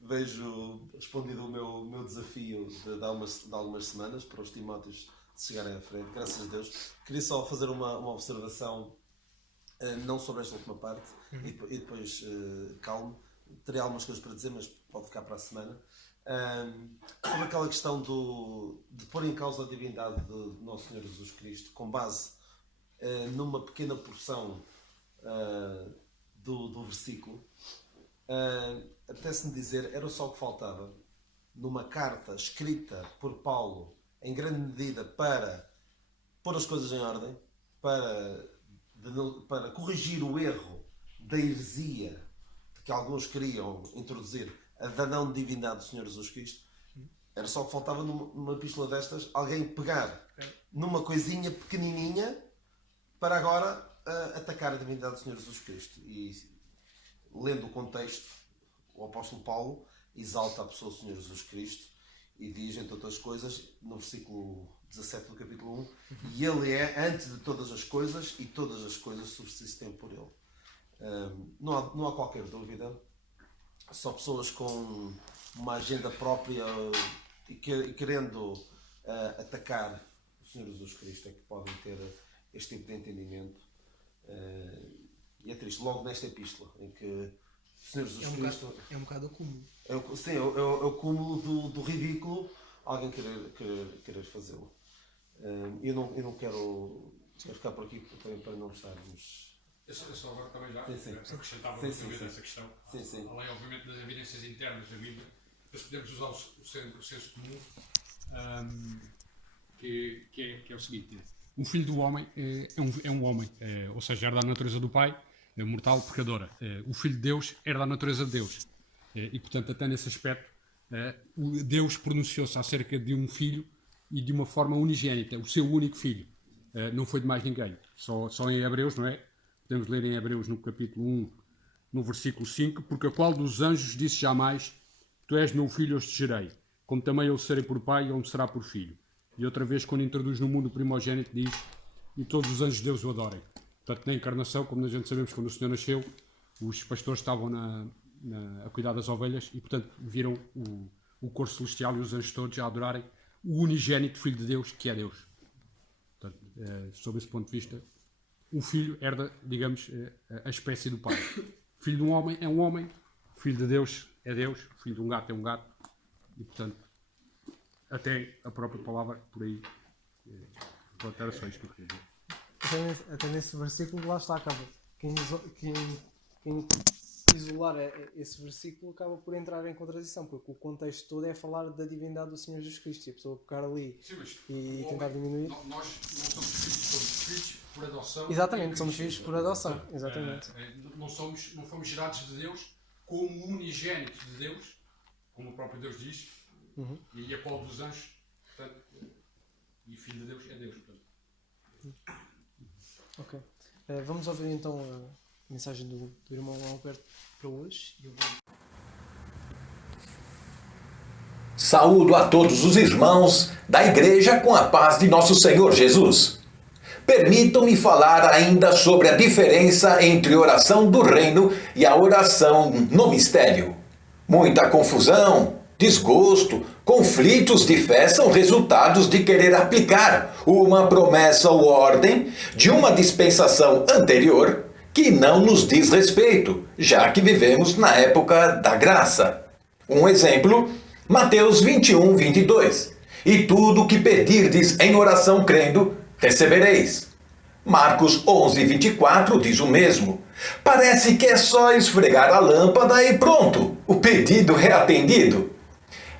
vejo respondido o meu desafio de algumas semanas para os Timóteos chegarem à frente, graças a Deus. Queria só fazer uma observação, não sobre esta última parte, e depois calmo, terei algumas coisas para dizer, mas pode ficar para a semana. Sobre aquela questão de pôr em causa a divindade de Nosso Senhor Jesus Cristo, com base numa pequena porção do versículo, até se me dizer, era só o que faltava, numa carta escrita por Paulo, em grande medida para pôr as coisas em ordem, para corrigir o erro da heresia que alguns queriam introduzir, a da não divindade do Senhor Jesus Cristo. Era só o que faltava numa epístola destas, alguém pegar numa coisinha pequenininha para agora atacar a divindade do Senhor Jesus Cristo. E lendo o contexto, o apóstolo Paulo exalta a pessoa do Senhor Jesus Cristo e diz, entre outras coisas, no versículo 17 do capítulo 1, e ele é antes de todas as coisas, e todas as coisas subsistem por ele. Não há qualquer dúvida. Só pessoas com uma agenda própria e querendo atacar o Senhor Jesus Cristo é que podem ter este tipo de entendimento. E é triste, logo nesta epístola, em que o Senhor Jesus Cristo... É um bocado o cúmulo. Sim, é o cúmulo do ridículo, alguém querer fazê-lo. Eu não quero ficar por aqui para não estarmos... Eu só agora também já acrescentava essa questão. Sim. Além, obviamente, das evidências internas da Bíblia, mas podemos usar o senso comum, que é o seguinte: o filho do homem é um homem, ou seja, herda a natureza do pai, é mortal, pecadora. O filho de Deus herda a natureza de Deus. E, portanto, até nesse aspecto, Deus pronunciou-se acerca de um filho e de uma forma unigênita, o seu único filho. Não foi de mais ninguém. Só em Hebreus, não é? Podemos ler em Hebreus no capítulo 1, no versículo 5, porque a qual dos anjos disse jamais, tu és meu filho, eu te gerei, como também eu serei por pai, ele me será por filho. E outra vez, quando introduz no mundo o primogênito, diz, e todos os anjos de Deus o adorem. Portanto, na encarnação, como a gente sabemos, quando o Senhor nasceu, os pastores estavam a cuidar das ovelhas e, portanto, viram o coro celestial e os anjos todos a adorarem o unigênito Filho de Deus, que é Deus. Portanto, sob esse ponto de vista, o filho herda, digamos, a espécie do pai. Filho de um homem é um homem, filho de Deus é Deus, filho de um gato é um gato. E, portanto, até a própria palavra, por aí, pronto, era só isto que eu queria dizer. Até nesse versículo, lá está, acaba. Quem isolar esse versículo acaba por entrar em contradição, porque o contexto todo é falar da divindade do Senhor Jesus Cristo, e a pessoa ficar ali e tentar diminuir. Nós não somos filhos por adoção. Exatamente, somos filhos por adoção. Exatamente. Não fomos gerados de Deus como unigênito de Deus, como o próprio Deus diz, e aí a povo dos anjos, portanto, e o Filho de Deus é Deus. Portanto. Ok. Vamos ouvir então a mensagem do irmão Alberto para hoje. Saúdo a todos os irmãos da Igreja com a paz de nosso Senhor Jesus. Permitam-me falar ainda sobre a diferença entre oração do reino e a oração no mistério. Muita confusão, desgosto, conflitos de fé são resultados de querer aplicar uma promessa ou ordem de uma dispensação anterior que não nos diz respeito, já que vivemos na época da graça. Um exemplo, Mateus 21, 22. E tudo o que pedirdes em oração crendo, recebereis. Marcos 11, 24 diz o mesmo. Parece que é só esfregar a lâmpada e pronto, o pedido é atendido.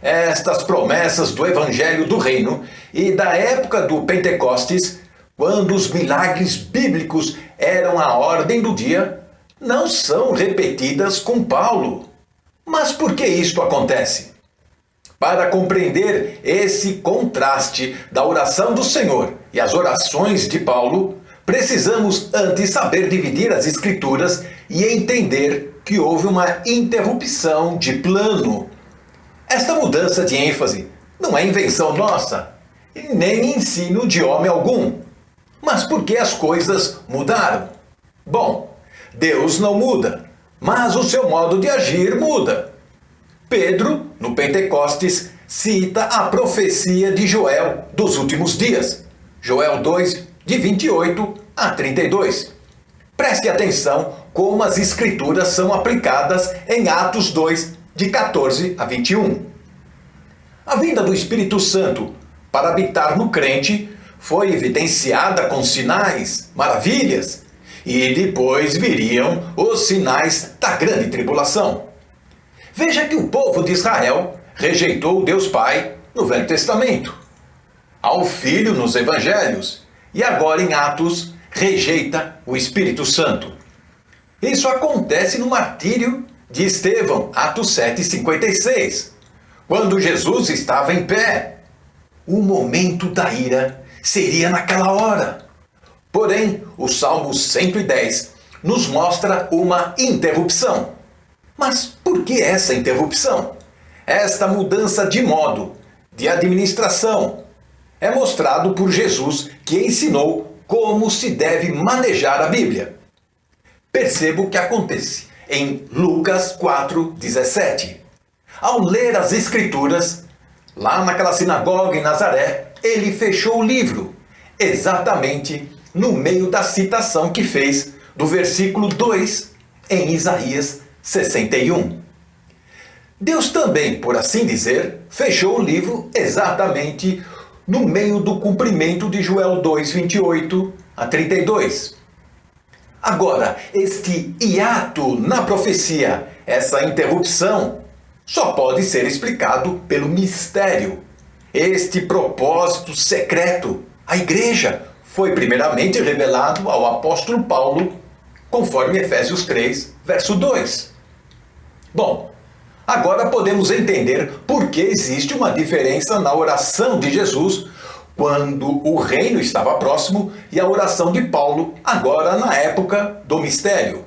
Estas promessas do Evangelho do Reino e da época do Pentecostes, quando os milagres bíblicos eram a ordem do dia, não são repetidas com Paulo. Mas por que isto acontece? Para compreender esse contraste da oração do Senhor e as orações de Paulo, precisamos antes saber dividir as Escrituras e entender que houve uma interrupção de plano. Esta mudança de ênfase não é invenção nossa, nem ensino de homem algum. Mas por que as coisas mudaram? Bom, Deus não muda, mas o seu modo de agir muda. Pedro, no Pentecostes, cita a profecia de Joel dos últimos dias. Joel 2, de 28 a 32. Preste atenção como as escrituras são aplicadas em Atos 2, de 14 a 21. A vinda do Espírito Santo para habitar no crente foi evidenciada com sinais, maravilhas, e depois viriam os sinais da grande tribulação. Veja que o povo de Israel rejeitou Deus Pai no Velho Testamento, ao Filho nos Evangelhos, e agora em Atos rejeita o Espírito Santo. Isso acontece no martírio de Estevão, Atos 7,56, quando Jesus estava em pé. O momento da ira seria naquela hora. Porém, o Salmo 110 nos mostra uma interrupção. Mas por que essa interrupção? Esta mudança de modo, de administração, é mostrado por Jesus, que ensinou como se deve manejar a Bíblia. Perceba o que acontece em Lucas 4:17. Ao ler as Escrituras, lá naquela sinagoga em Nazaré, ele fechou o livro, exatamente no meio da citação que fez do versículo 2 em Isaías 61. Deus também, por assim dizer, fechou o livro exatamente no meio do cumprimento de Joel 2, 28 a 32. Agora, este hiato na profecia, essa interrupção, só pode ser explicado pelo mistério. Este propósito secreto, a igreja, foi primeiramente revelado ao apóstolo Paulo, conforme Efésios 3, verso 2. Bom, agora podemos entender por que existe uma diferença na oração de Jesus quando o reino estava próximo e a oração de Paulo agora na época do mistério.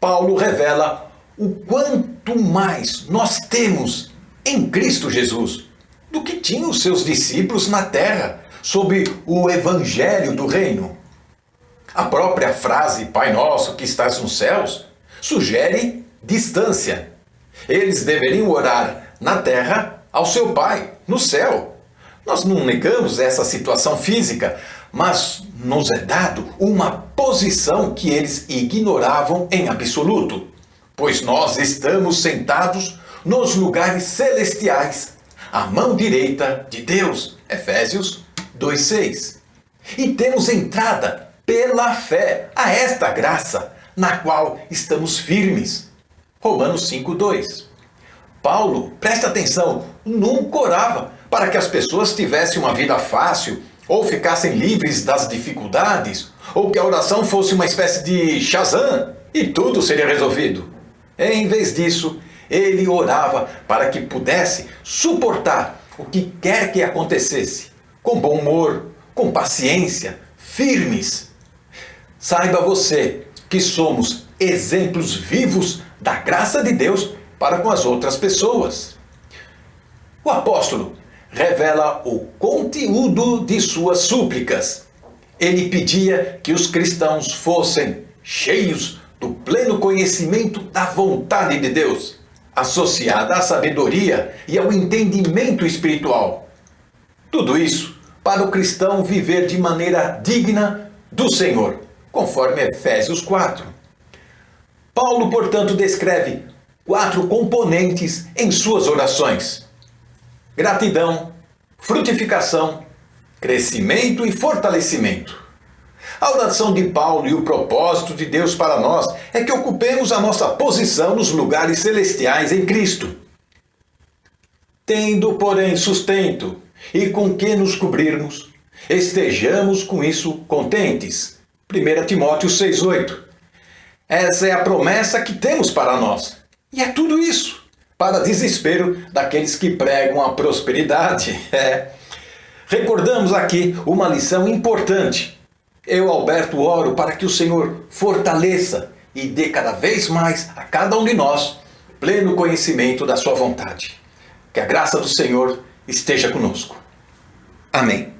Paulo revela o quanto mais nós temos em Cristo Jesus do que tinham os seus discípulos na terra sob o evangelho do reino. A própria frase Pai Nosso que estás nos céus sugere distância. Eles deveriam orar na terra ao seu Pai, no céu. Nós não negamos essa situação física, mas nos é dado uma posição que eles ignoravam em absoluto, pois nós estamos sentados nos lugares celestiais, à mão direita de Deus, Efésios 2,6. E temos entrada pela fé a esta graça, na qual estamos firmes. Romanos 5:2. Paulo, presta atenção, nunca orava para que as pessoas tivessem uma vida fácil ou ficassem livres das dificuldades, ou que a oração fosse uma espécie de Shazam e tudo seria resolvido. Em vez disso, ele orava para que pudesse suportar o que quer que acontecesse, com bom humor, com paciência, firmes. Saiba você que somos exemplos vivos da graça de Deus para com as outras pessoas. O apóstolo revela o conteúdo de suas súplicas. Ele pedia que os cristãos fossem cheios do pleno conhecimento da vontade de Deus, associada à sabedoria e ao entendimento espiritual. Tudo isso para o cristão viver de maneira digna do Senhor, conforme Efésios 4. Paulo, portanto, descreve 4 componentes em suas orações: gratidão, frutificação, crescimento e fortalecimento. A oração de Paulo e o propósito de Deus para nós é que ocupemos a nossa posição nos lugares celestiais em Cristo. Tendo, porém, sustento e com que nos cobrirmos, estejamos com isso contentes. 1 Timóteo 6,8. Essa é a promessa que temos para nós. E é tudo isso, para desespero daqueles que pregam a prosperidade. Recordamos aqui uma lição importante. Eu, Alberto, oro para que o Senhor fortaleça e dê cada vez mais a cada um de nós pleno conhecimento da sua vontade. Que a graça do Senhor esteja conosco. Amém.